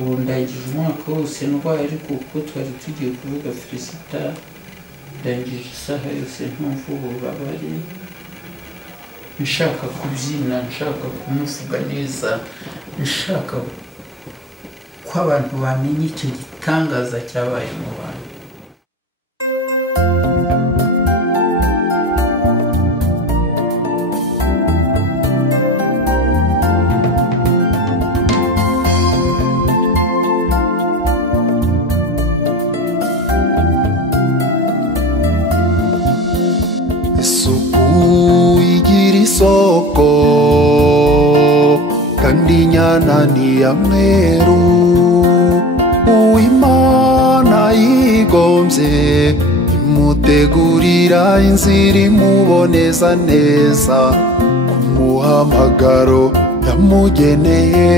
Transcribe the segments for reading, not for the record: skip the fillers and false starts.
ubu ndagize umwaka wose ndwaye ariko kuko twari tugiye kuvuga Felicita ndangije isaha yose ntumva ububabare nshaka kubyina nshaka kumuvuga neza nshaka ko abantu bamenye icyo gitangaza cyabaye mu bantu. Isoko kandi nyana ntiyamweru uw'Imana yigombye imutegurira inzira imuboneza neza ku muhamagaro yamugeneye.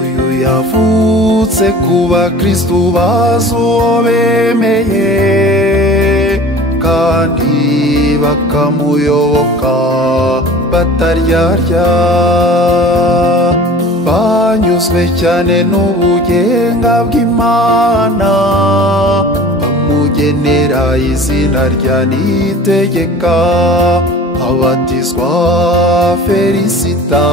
Uyu yavutse kuba Kristu bazi uwo bemeye kandi bakamuyoboka bataryarya, banyuzwe cyane n'ubugenga bw'Imana bamugenera izina rya Niyitegeka abatizwa Felicita.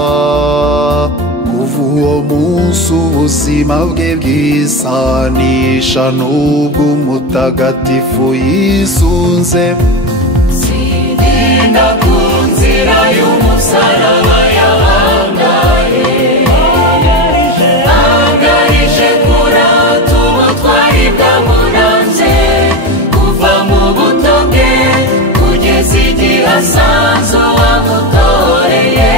Kuva uwo munsi ubuzima bwe bwisanisha n'ubw'umutagatifu yisunze. Sininda ku nzira y'umusaraba yahangaye, angarije kurata ubutwari bwamuranze kuva mu buto bwe kugeza igihe asanze uwamutoreye.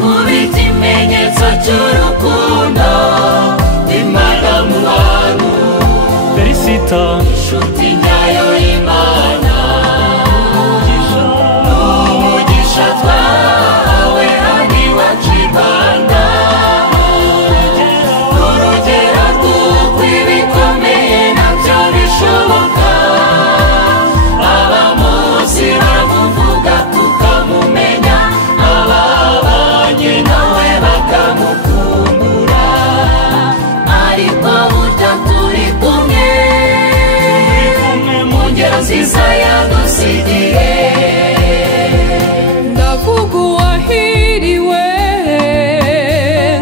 Kubita ikimenyetso cy'urukundo Imana mu bantu. Felicita inshuti nyayo y'Imana, n'umugisha twahawe hano iwacu i Rwanda, n'urugero rw'uko ibikomeye nabyo bishoboka. Abamuzi baramuvuga tukamumenya, ababanye nawe bakamukumbura, ariko burya turi kumwe mu ngero nziza yadusigiye. Ndavuga uwahiriwe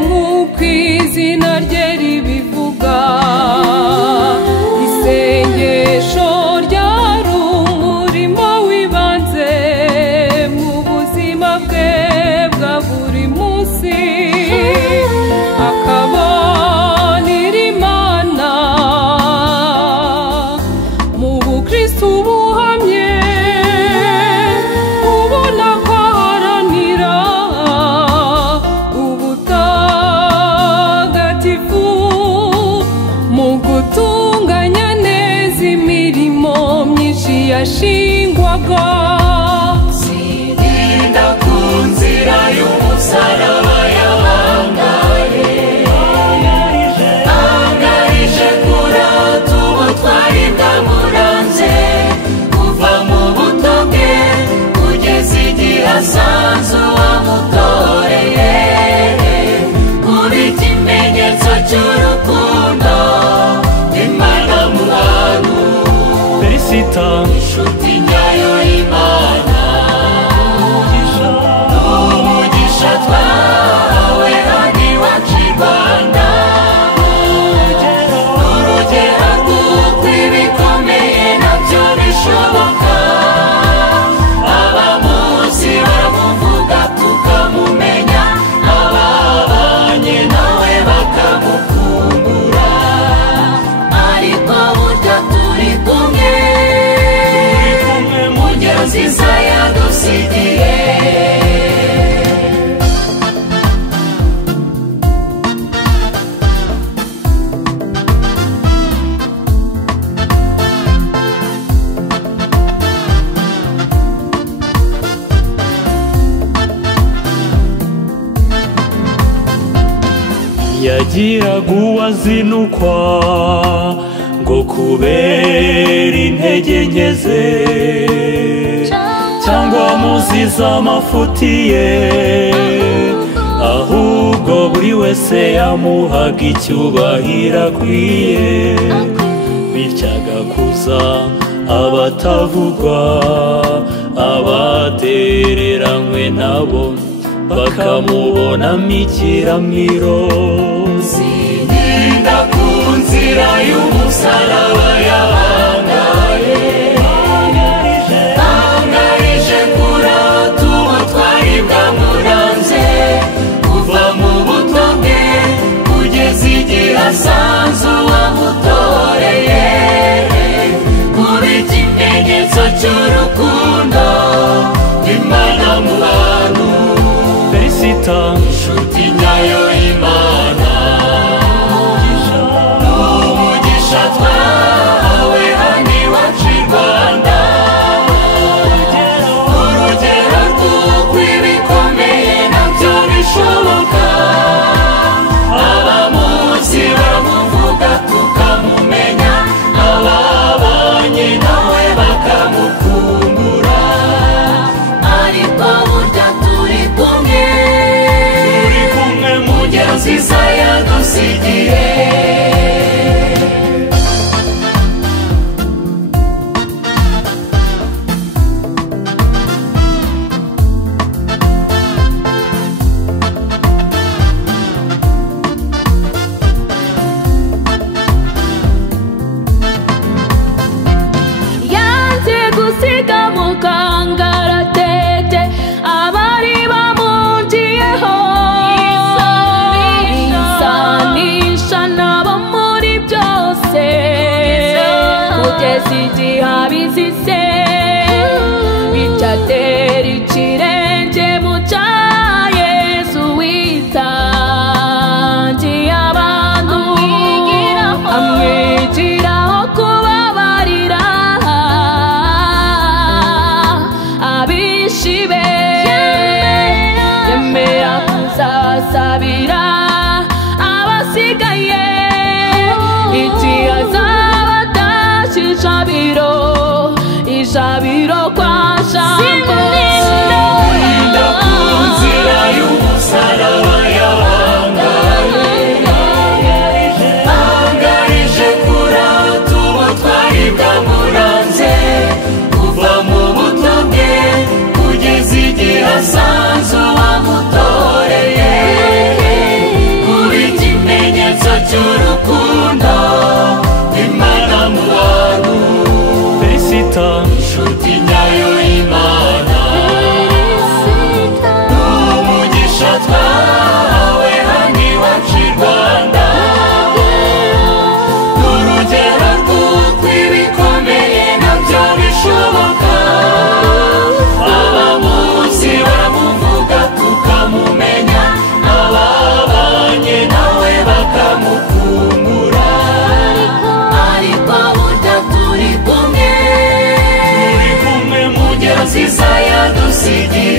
nk'uko izina rye ribivuga, isengesho ryari umurimo w'ibanze mu buzima bwe bwa buri munsi, akabanira Imana mu bukristu buhamye, ubona ko aharanira ubutagatifu mu gutunganya neza imirimo myinshi yashingwaga. Sininda ku nzira y'umusaraba yahangaye, angarije kurata ubutwari bwamuranze kuva mu buto bwe kugeza igihe asanze uwamutoreye. Kubita ikimenyetso cy'urukundo Imana mu bantu. Felicita inshuti nyayo y'Imana, n'umugisha twahawe hano iwacu i Rwanda, n'urugero rw'uko ibikomeye nabyo bishoboka. Abamuzi baramuvuga tukamumenya, ababanye nawe bakamukumbura, ariko burya turi kumwe mu ngero nziza yadusigiye. Yagiraga uwazinukwa ngo kubera intege nke ze, cyangwa muziza amafuti ye, ahubwo buri wese yamuhaga icyubahiro akwiye, bityo agakuza abatavugwa, abatereranywe nabo bakamubonamo ikiramiro. Sininda ku nzira y'umusaraba yahangaye, angarije kuri atuba twari bwamuranze, kuva mu buto bwe kugeza igihe asanze uwamutoreye, kuba ikimenyetso cy'urukundo Imana mu bantu. Felicita inshuti nyayo y'Imana, n'umugisha twahawe hano iwacu i Rwanda, urugero rw'uko ibikomeye nabyo bishoboka, abamuzi bamuvuga tukamumenya, ababanye nawe bakamukumbura, ariko burya turi kumwe mu ngero nziza yadusigiye. yanze gusiga mu kangaratete abari bamungiyeho, isanisha nabo muri byose, kugeza igihe abizize, bityo atera ikirenge mu cya Yesu witangiye abantu, amwigiraho kubabarira abishi be, yemera kuzasabira abasigaye, igihe azaba atashye ijabiro kwa Jambo. Sininda ku nzira y'umusaraba yahangaye, angarije kuri atuba twari bwamuranze, kuva mu buto bwe kugeza igihe asanze uwamutoreye, kuba ikimenyetso cy'urukundo Imana mu bantu. Felicita inshuti nyayo y'Imana, n'umugisha twahawe hano iwacu i Rwanda, n'urugero rw'uko ibikomeye nabyo bishoboka, abamuzi baramuvuga tukamumenya, ababanye nawe bakamukumbura, ariko burya turi kumwe mu ngero nziza yadusigiye.